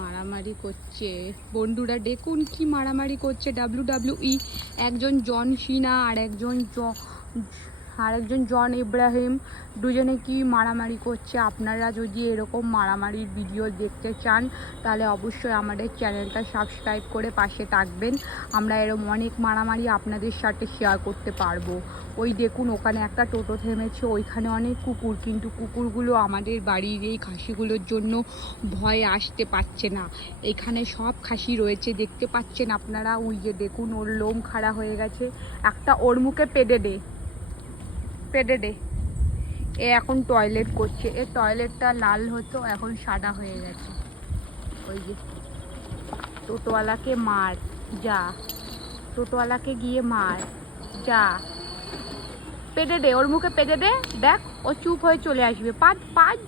মারামারি করছে বন্ধুরা, দেখুন কি মারামারি করছে WWE। একজন জন সিনা আর একজন জন ইব্রাহিম, দুজনে কি মারামারি করছে। আপনারা যদি এরকম মারামারির ভিডিও দেখতে চান তাহলে অবশ্যই আমাদের চ্যানেলটা সাবস্ক্রাইব করে পাশে থাকবেন। আমরা এরকম অনেক মারামারি আপনাদের সাথে শেয়ার করতে পারবো। ওই দেখুন ওখানে একটা টোটো থেমেছে, ওইখানে অনেক কুকুর, কিন্তু কুকুরগুলো আমাদের বাড়ির এই খাসিগুলোর জন্য ভয়ে আসতে পারছে না। এখানে সব খাসি রয়েছে, দেখতে পাচ্ছেন আপনারা। ওই যে দেখুন ওর লোম খাড়া হয়ে গেছে, একটা ওর মুখে পেডে দে। এ এখন টয়লেট করছে, এর টয়লেটটা লাল হতো, এখন সাদা হয়ে গেছে। ওই যে টোটোওয়ালাকে মার, যা টোটোওয়ালাকে গিয়ে মার, যা পেডে দে, ওর মুখে পেডে দে। দেখ ও চুপ হয়ে চলে আসবে। পাঁচ